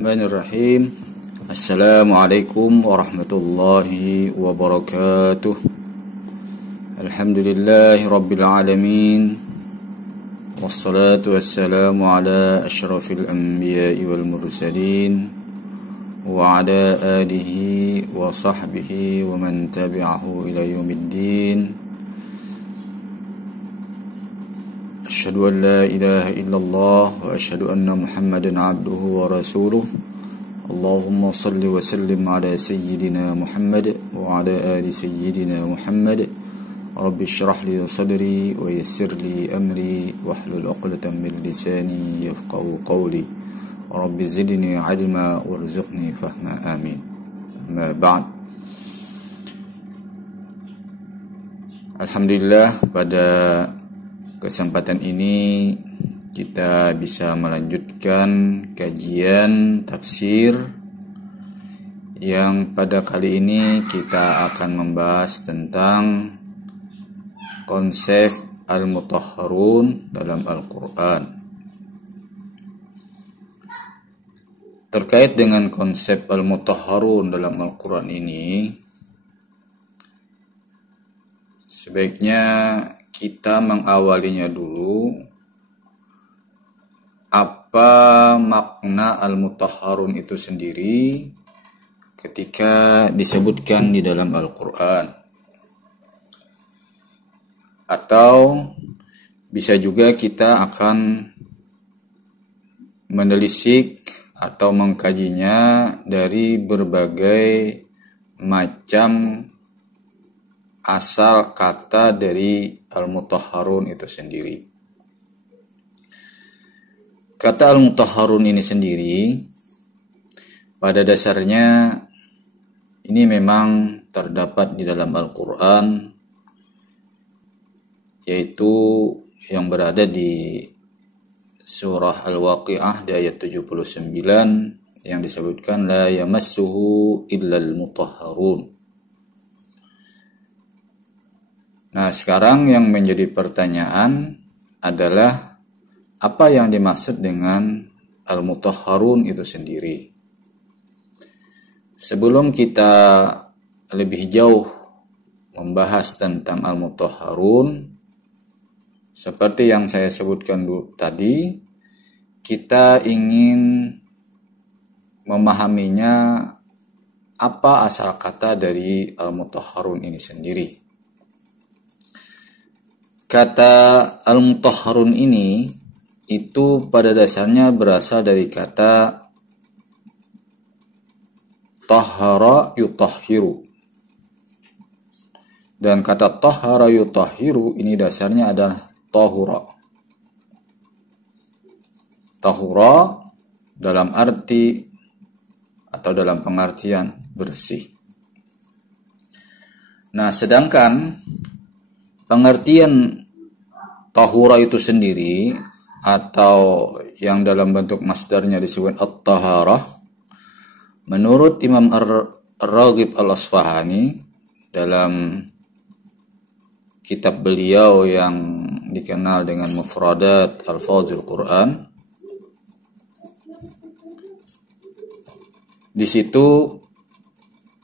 Bismillahirrahmanirrahim. Assalamualaikum warahmatullahi wabarakatuh. Alhamdulillahi rabbil alamin. Wassalatu wassalamu ala asyrafil anbiya'i wal mursalin wa ala alihi wa sahbihi wa man tabi'ahu ila yaumiddin. Asyhadu an la ilaha illallah wa asyhadu anna Muhammadan abduhu wa rasuluh. Allahumma salli wa sallim ala sayyidina Muhammad wa ala ali sayyidina Muhammad. Rabbi shrah li sadri wa yassir li amri wahlul 'uqdatam min lisani yafqahu qawli. Rabbi zidni 'ilma warzuqni fahma, amin. Amma ba'd. Alhamdulillah, pada kesempatan ini kita bisa melanjutkan kajian tafsir yang pada kali ini kita akan membahas tentang konsep al-mutahharun dalam Al-Quran. Terkait dengan konsep al-mutahharun dalam Al-Quran ini, sebaiknya kita mengawalinya dulu. Apa makna al-mutahharun itu sendiri ketika disebutkan di dalam Al-Quran? Atau bisa juga kita akan menelisik atau mengkajinya dari berbagai macam asal kata dari al-mutahharun itu sendiri. Kata al-mutahharun ini sendiri pada dasarnya ini memang terdapat di dalam Al-Quran, yaitu yang berada di surah Al-Waqi'ah di ayat 79 yang disebutkan la yamassuhu illal mutahharun. Nah, sekarang yang menjadi pertanyaan adalah apa yang dimaksud dengan al-mutahharun itu sendiri. Sebelum kita lebih jauh membahas tentang al-mutahharun, seperti yang saya sebutkan dulu tadi, kita ingin memahaminya apa asal kata dari al-mutahharun ini sendiri. Kata al-mutahharun ini itu pada dasarnya berasal dari kata tahara yutahhiru. Dan kata tahara yutahhiru ini dasarnya adalah tahura. Tahura dalam arti atau dalam pengertian bersih. Nah, sedangkan pengertian tahura itu sendiri atau yang dalam bentuk masdarnya disebut at-taharah, menurut Imam Ar-Raghib Al-Asfahani dalam kitab beliau yang dikenal dengan Mufradat Al-Fadhil Quran, di situ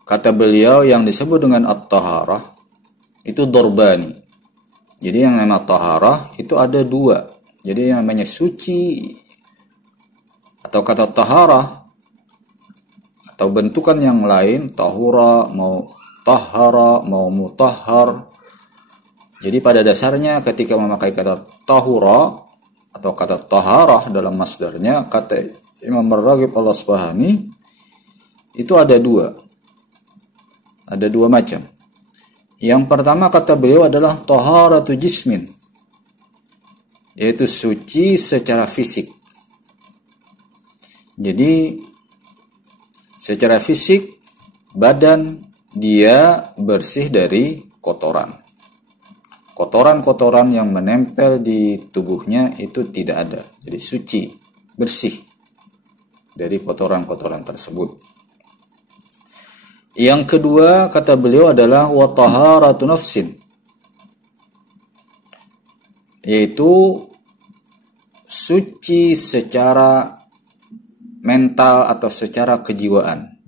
kata beliau yang disebut dengan at-taharah itu dorbani. Jadi yang namanya taharah itu ada dua. Jadi yang namanya suci atau kata taharah atau bentukan yang lain, tahura mau tahara mau mutahhar. Jadi pada dasarnya ketika memakai kata tahura atau kata taharah dalam masdarnya, kata Imam Ar-Raghib Al-Asfahani itu ada dua. Ada dua macam. Yang pertama kata beliau adalah taharatu jismin, yaitu suci secara fisik. Jadi secara fisik badan dia bersih dari kotoran. Kotoran-kotoran yang menempel di tubuhnya itu tidak ada. Jadi suci, bersih dari kotoran-kotoran tersebut. Yang kedua kata beliau adalah wa taharatu nafsin, yaitu suci secara mental atau secara kejiwaan.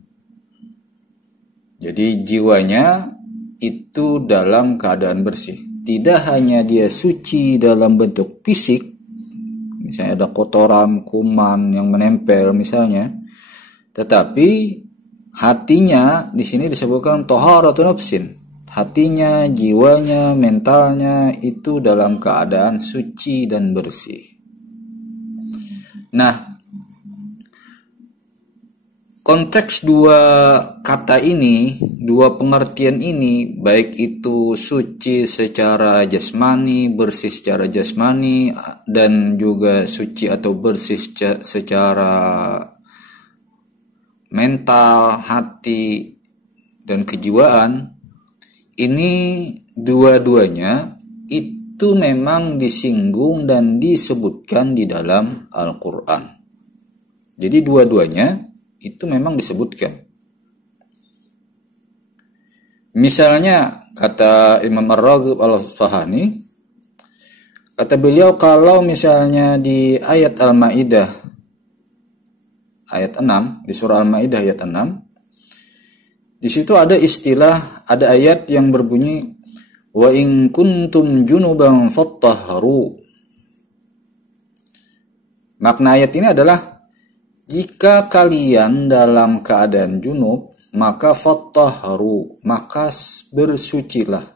Jadi jiwanya itu dalam keadaan bersih. Tidak hanya dia suci dalam bentuk fisik, misalnya ada kotoran, kuman yang menempel misalnya, tetapi hatinya di sini disebutkan thaharatun nafsin. Hatinya, jiwanya, mentalnya itu dalam keadaan suci dan bersih. Nah, konteks dua kata ini, dua pengertian ini, baik itu suci secara jasmani, bersih secara jasmani, dan juga suci atau bersih secara mental, hati, dan kejiwaan, ini dua-duanya itu memang disinggung dan disebutkan di dalam Al-Quran. Jadi dua-duanya itu memang disebutkan. Misalnya kata Imam Ar-Raghib Al-Asfahani, kata beliau kalau misalnya di ayat Al-Maidah ayat 6, di surah Al-Maidah ayat 6, di situ ada istilah, ada ayat yang berbunyi wa in kuntum junuban fattahharu. Makna ayat ini adalah jika kalian dalam keadaan junub, maka fattahharu, maka bersucilah.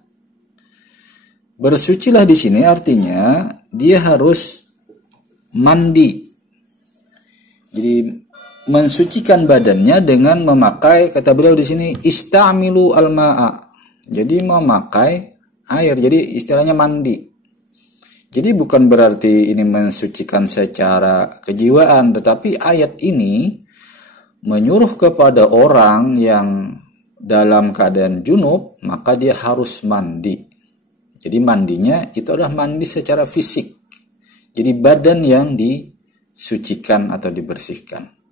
Bersucilah di sini artinya dia harus mandi. Jadi mensucikan badannya dengan memakai, kata beliau di sini, istamilu al-ma'a. Jadi memakai air, jadi istilahnya mandi. Jadi bukan berarti ini mensucikan secara kejiwaan, tetapi ayat ini menyuruh kepada orang yang dalam keadaan junub, maka dia harus mandi. Jadi mandinya itu adalah mandi secara fisik. Jadi badan yang disucikan atau dibersihkan.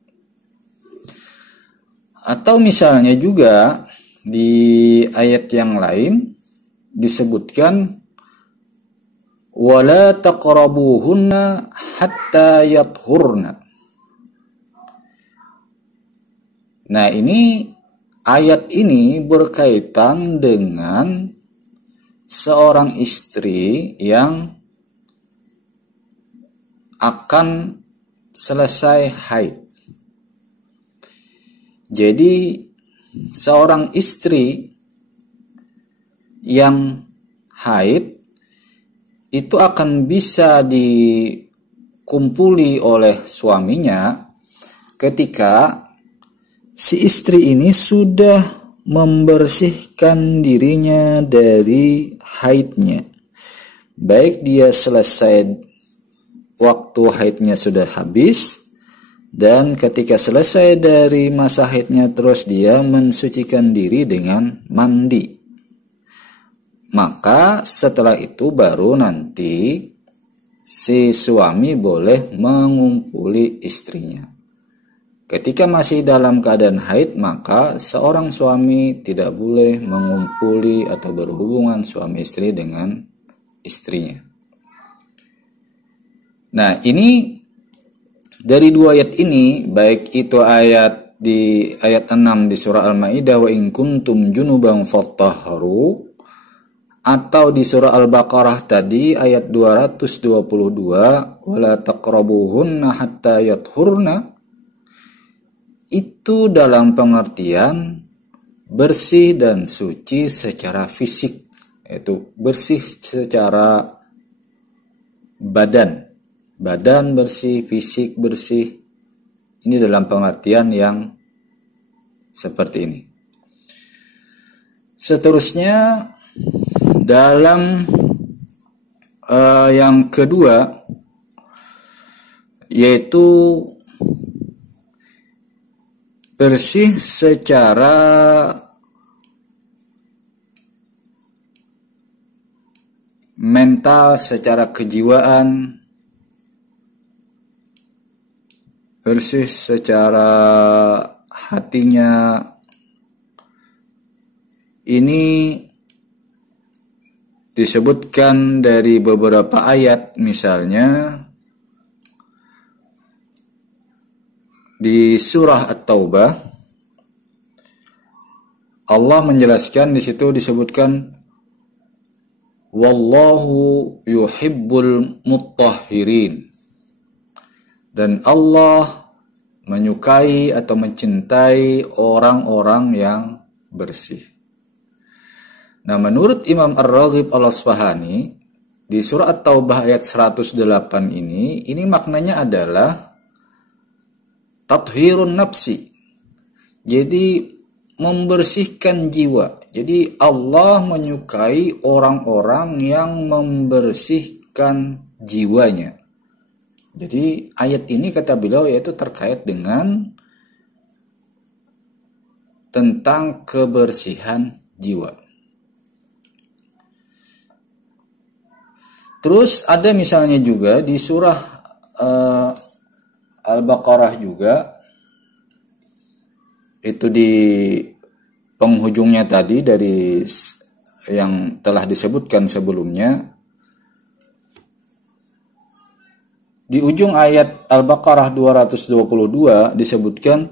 Atau misalnya juga di ayat yang lain disebutkan wala taqrabuhunna hatta yathurna. Nah, ini ayat ini berkaitan dengan seorang istri yang akan selesai haid. Jadi seorang istri yang haid itu akan bisa dikumpuli oleh suaminya ketika si istri ini sudah membersihkan dirinya dari haidnya. Baik dia selesai waktu haidnya sudah habis, dan ketika selesai dari masa haidnya terus dia mensucikan diri dengan mandi. Maka setelah itu baru nanti si suami boleh mengumpuli istrinya. Ketika masih dalam keadaan haid, maka seorang suami tidak boleh mengumpuli atau berhubungan suami istri dengan istrinya. Nah, ini dari dua ayat ini, baik itu ayat di ayat 6 di surah Al-Maidah wa in kuntum junuban fattahharu, atau di surah Al-Baqarah tadi ayat 222 wala taqrabuhunna hatta yathurna, itu dalam pengertian bersih dan suci secara fisik, yaitu bersih secara badan bersih, fisik bersih. Ini dalam pengertian yang seperti ini. Seterusnya dalam yang kedua, yaitu bersih secara mental, secara kejiwaan, bersih secara hatinya. Ini disebutkan dari beberapa ayat, misalnya di surah At-Taubah Allah menjelaskan, di situ disebutkan wallahu yuhibbul mutahhirin, dan Allah menyukai atau mencintai orang-orang yang bersih. Nah, menurut Imam Ar-Raghib Al-Asfahani di surah At-Taubah ayat 108 ini maknanya adalah tathhirun nafsi. Jadi membersihkan jiwa. Jadi Allah menyukai orang-orang yang membersihkan jiwanya. Jadi ayat ini kata beliau yaitu terkait dengan tentang kebersihan jiwa. Terus ada misalnya juga di surah Al-Baqarah juga, itu di penghujungnya tadi dari yang telah disebutkan sebelumnya, di ujung ayat Al-Baqarah 222 disebutkan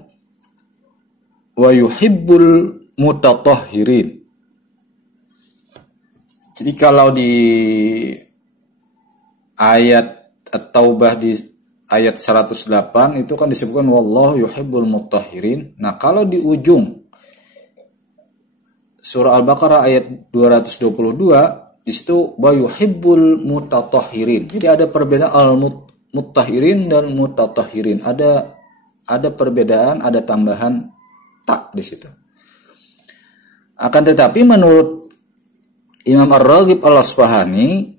wa yuhibbul mutatahhirin. Jadi kalau di ayat At-Taubah di ayat 108 itu kan disebutkan wallahu yuhibbul mutahhirin. Nah, kalau di ujung surah Al-Baqarah ayat 222 di situ wa yuhibbul mutatahhirin. Jadi ada perbedaan al-mutahhirin dan mutatahhirin. Ada perbedaan, ada tambahan tak di situ. Akan tetapi menurut Imam Ar-Raghib Al-Asfahani,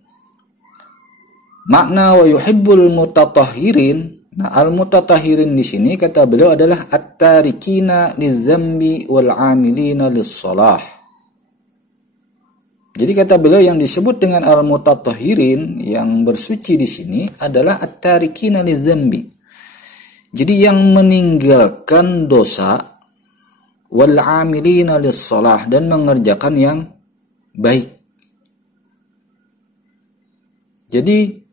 makna wa yuhibbul mutatahhirin, nah al-mutatahhirin di sini kata beliau adalah at-tarikina lidzambi wal 'amilina lis-shalah. Jadi kata beliau yang disebut dengan al-mutatahhirin yang bersuci di sini adalah at-tarikina lidzambi. Jadi yang meninggalkan dosa wal 'amilina lis-shalah dan mengerjakan yang baik. Jadi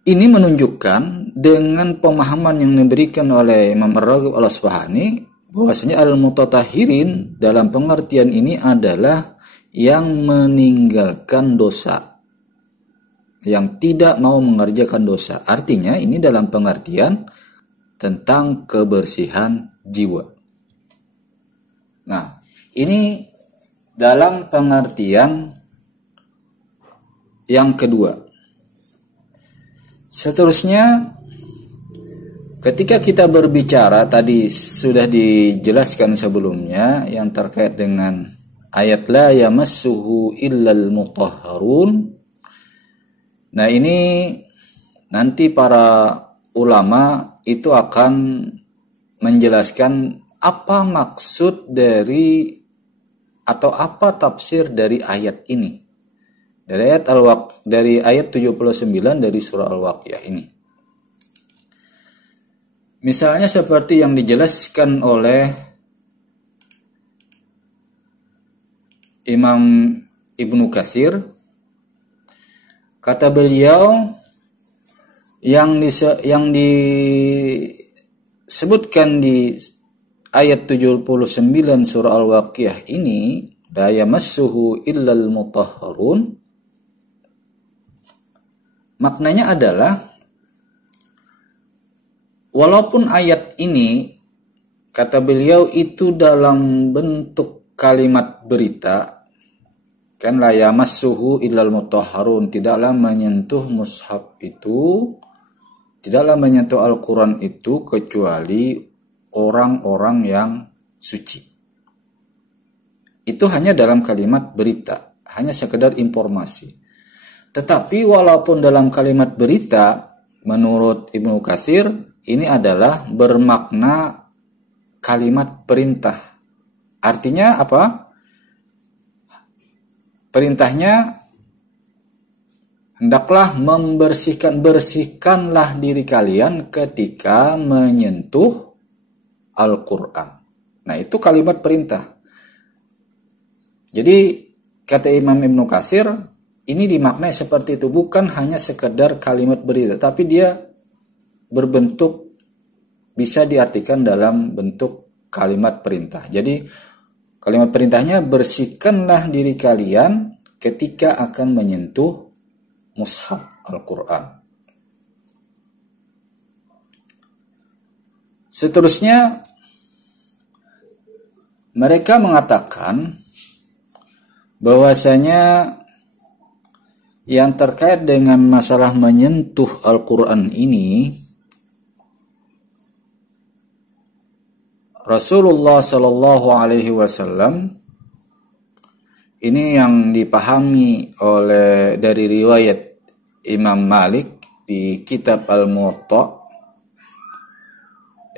ini menunjukkan dengan pemahaman yang diberikan oleh Imam Ar-Raghib Al-Asfahani bahwasanya al-mutatahhirin dalam pengertian ini adalah yang meninggalkan dosa, yang tidak mau mengerjakan dosa. Artinya ini dalam pengertian tentang kebersihan jiwa. Nah, ini dalam pengertian yang kedua. Seterusnya, ketika kita berbicara, tadi sudah dijelaskan sebelumnya yang terkait dengan ayat la yamassuhu illal mutahharun. Nah, ini nanti para ulama itu akan menjelaskan apa maksud dari atau apa tafsir dari ayat ini. Dari ayat 79 dari surah Al-Waqiah ini. Misalnya seperti yang dijelaskan oleh Imam Ibnu Katsir, kata beliau yang disebutkan di ayat 79 surah Al-Waqiah ini, la yamassuhu illal mutahharun, maknanya adalah walaupun ayat ini kata beliau itu dalam bentuk kalimat berita, kan la yamassuhu illal mutahharun, tidaklah menyentuh mushaf itu, tidaklah menyentuh Al-Quran itu kecuali orang-orang yang suci. Itu hanya dalam kalimat berita, hanya sekedar informasi. Tetapi walaupun dalam kalimat berita, menurut Ibnu Katsir, ini adalah bermakna kalimat perintah. Artinya apa? Perintahnya, hendaklah bersihkanlah diri kalian ketika menyentuh Al-Quran. Nah, itu kalimat perintah. Jadi, kata Imam Ibnu Katsir, ini dimaknai seperti itu, bukan hanya sekedar kalimat berita, tapi dia berbentuk bisa diartikan dalam bentuk kalimat perintah. Jadi kalimat perintahnya, bersihkanlah diri kalian ketika akan menyentuh mushaf Al-Quran. Seterusnya, mereka mengatakan bahwasanya yang terkait dengan masalah menyentuh Al-Quran ini, Rasulullah Shallallahu Alaihi Wasallam ini yang dipahami dari riwayat Imam Malik di kitab Al-Muwatta,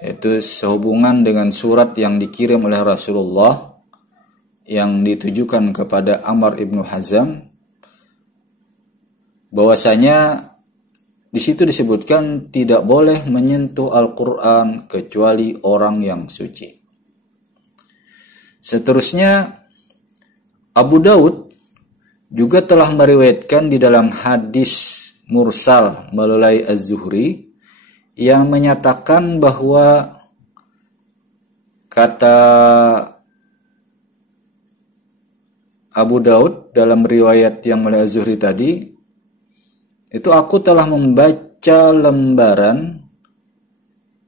yaitu sehubungan dengan surat yang dikirim oleh Rasulullah yang ditujukan kepada Amr ibnu Hazam, bahwasanya di situ disebutkan tidak boleh menyentuh Al-Quran kecuali orang yang suci. Seterusnya, Abu Daud juga telah meriwayatkan di dalam hadis mursal melalui Az-Zuhri yang menyatakan bahwa kata Abu Daud dalam riwayat yang melalui Az-Zuhri tadi, itu aku telah membaca lembaran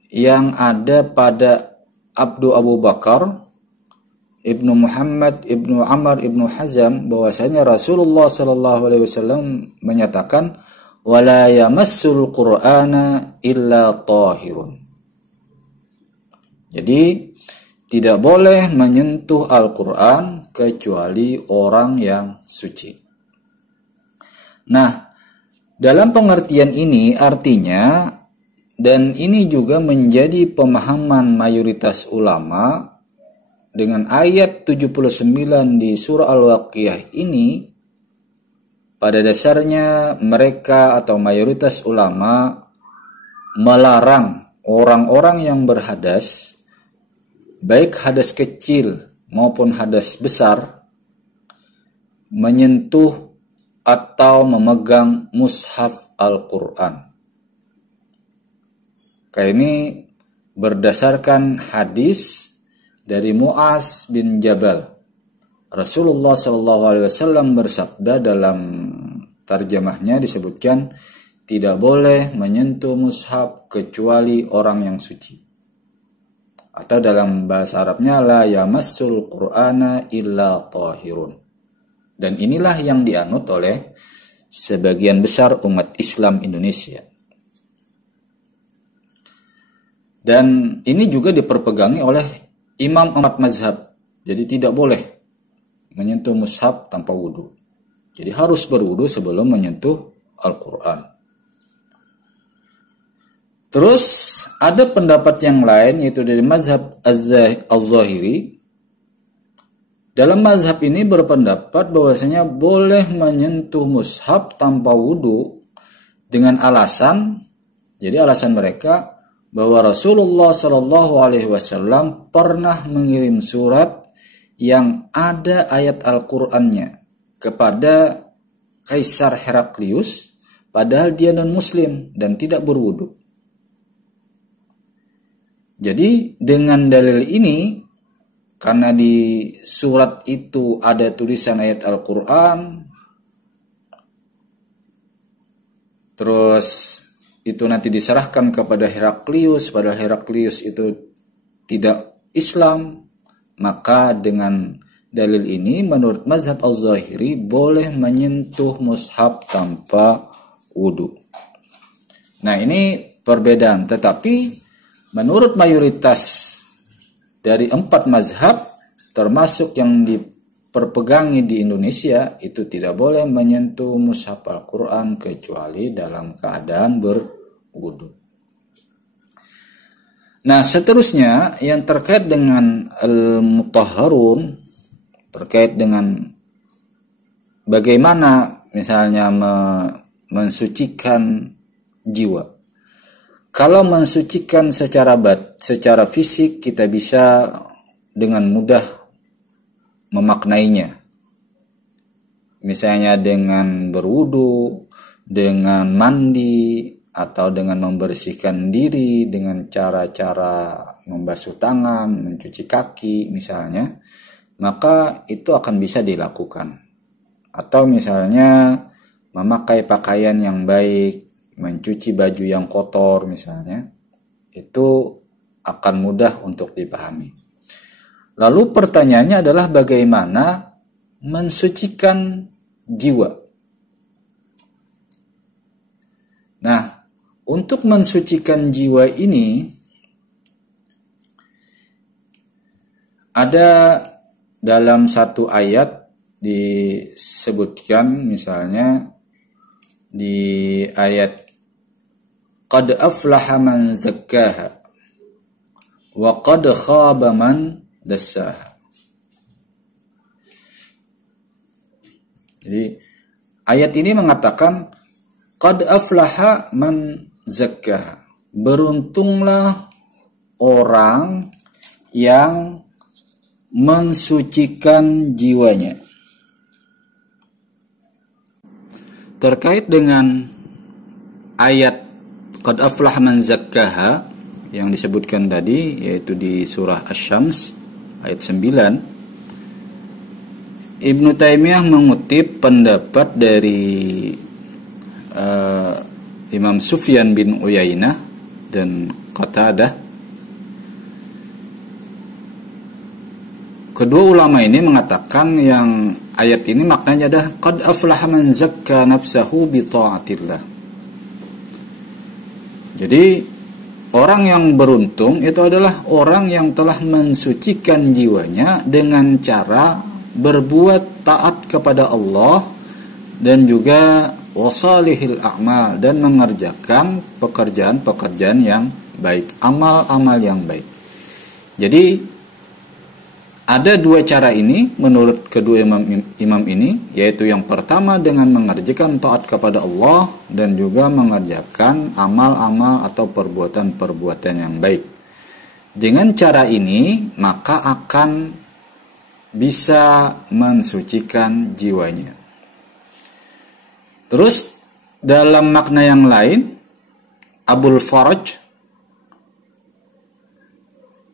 yang ada pada Abdu Abu Bakar Ibnu Muhammad Ibnu Amr Ibnu Hazam, bahwasanya Rasulullah Shallallahu Alaihi Wasallam menyatakan, wala yamassul Qur'ana illa tahirun. Jadi tidak boleh menyentuh Al-Quran kecuali orang yang suci. Nah, dalam pengertian ini artinya, dan ini juga menjadi pemahaman mayoritas ulama, dengan ayat 79 di surah Al-Waqiah ini, pada dasarnya mereka atau mayoritas ulama melarang orang-orang yang berhadas, baik hadas kecil maupun hadas besar, menyentuh atau memegang mushaf Al-Quran. Kayak ini berdasarkan hadis dari Mu'az bin Jabal. Rasulullah SAW bersabda, dalam tarjamahnya disebutkan, tidak boleh menyentuh mushaf kecuali orang yang suci. Atau dalam bahasa Arabnya, la yamassul Qur'ana illa tahirun. Dan inilah yang dianut oleh sebagian besar umat Islam Indonesia. Dan ini juga diperpegangi oleh imam empat mazhab. Jadi tidak boleh menyentuh mushaf tanpa wudhu. Jadi harus berwudhu sebelum menyentuh Al-Quran. Terus ada pendapat yang lain, yaitu dari mazhab Al-Zahiri. Dalam mazhab ini berpendapat bahwasanya boleh menyentuh mushaf tanpa wudhu dengan alasan, jadi alasan mereka bahwa Rasulullah Shallallahu Alaihi Wasallam pernah mengirim surat yang ada ayat Al-Qur'annya kepada Kaisar Heraklius, padahal dia non-muslim dan tidak berwudhu. Jadi dengan dalil ini, karena di surat itu ada tulisan ayat Al-Quran, terus itu nanti diserahkan kepada Heraklius, padahal Heraklius itu tidak Islam, maka dengan dalil ini menurut mazhab Al-Zahiri boleh menyentuh mushaf tanpa wudhu. Nah, ini perbedaan, tetapi menurut mayoritas dari 4 mazhab, termasuk yang diperpegangi di Indonesia, itu tidak boleh menyentuh mushaf Al-Quran kecuali dalam keadaan berwudu. Nah, seterusnya yang terkait dengan Al-Mutahharun, terkait dengan bagaimana misalnya mensucikan jiwa. Kalau mensucikan secara fisik, kita bisa dengan mudah memaknainya. Misalnya dengan berwudu, dengan mandi, atau dengan membersihkan diri dengan cara-cara membasuh tangan, mencuci kaki misalnya, maka itu akan bisa dilakukan. Atau misalnya memakai pakaian yang baik, mencuci baju yang kotor misalnya, itu akan mudah untuk dipahami. Lalu pertanyaannya adalah bagaimana mensucikan jiwa. Nah, untuk mensucikan jiwa ini ada dalam satu ayat disebutkan, misalnya di ayat qad aflaha man zakkaha wa qad khaba man dassaha. Jadi ayat ini mengatakan qad aflaha man zakkaha, beruntunglah orang yang mensucikan jiwanya. Terkait dengan ayat qad aflaha man zakkaha yang disebutkan tadi, yaitu di surah Asy-Syams ayat 9, Ibnu Taimiyah mengutip pendapat dari Imam Sufyan bin Uyainah dan Qatadah. Kedua ulama ini mengatakan yang ayat ini maknanya adalah qad aflaha man zakka nafsahu bi ta'atillah. Jadi orang yang beruntung itu adalah orang yang telah mensucikan jiwanya dengan cara berbuat taat kepada Allah dan juga wasalihil a'mal, dan mengerjakan pekerjaan-pekerjaan yang baik, amal-amal yang baik. Jadi ada dua cara ini menurut kedua imam ini, yaitu yang pertama dengan mengerjakan taat kepada Allah dan juga mengerjakan amal-amal atau perbuatan-perbuatan yang baik. Dengan cara ini maka akan bisa mensucikan jiwanya. Terus dalam makna yang lain, Abul Faraj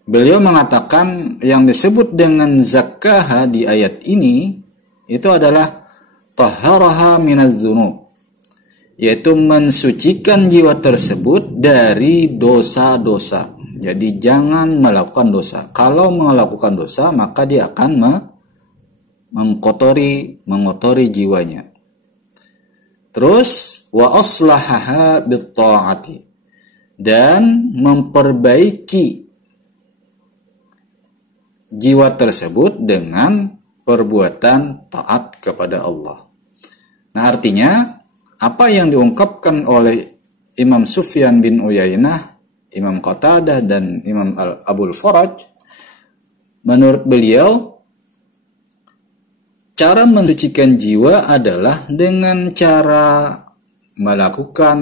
beliau mengatakan yang disebut dengan zakkaha di ayat ini itu adalah tahharaha minadz dzunub, yaitu mensucikan jiwa tersebut dari dosa-dosa. Jadi jangan melakukan dosa. Kalau melakukan dosa maka dia akan mengotori jiwanya. Terus wa aslahaha bit ta'ati, dan memperbaiki jiwa tersebut dengan perbuatan taat kepada Allah. Nah, artinya apa yang diungkapkan oleh Imam Sufyan bin Uyainah, Imam Qatadah dan Imam Abul Faraj, menurut beliau cara mensucikan jiwa adalah dengan cara melakukan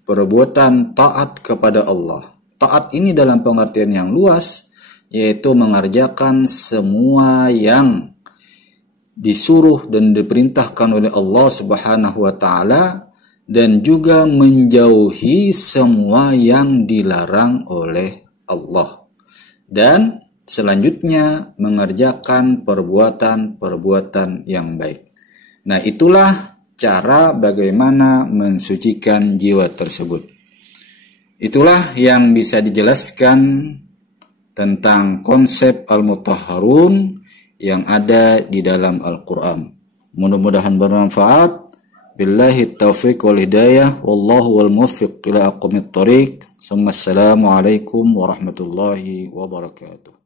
perbuatan taat kepada Allah. Taat ini dalam pengertian yang luas, yaitu mengerjakan semua yang disuruh dan diperintahkan oleh Allah Subhanahu wa taala, dan juga menjauhi semua yang dilarang oleh Allah. Dan selanjutnya mengerjakan perbuatan-perbuatan yang baik. Nah, itulah cara bagaimana mensucikan jiwa tersebut. Itulah yang bisa dijelaskan tentang konsep al-mutahharun yang ada di dalam Al-Quran. Mudah-mudahan bermanfaat. Billahi taufiq wal hidayah. Wallahu wal muwaffiq ila aqwamit thoriq. Assalamualaikum warahmatullahi wabarakatuh.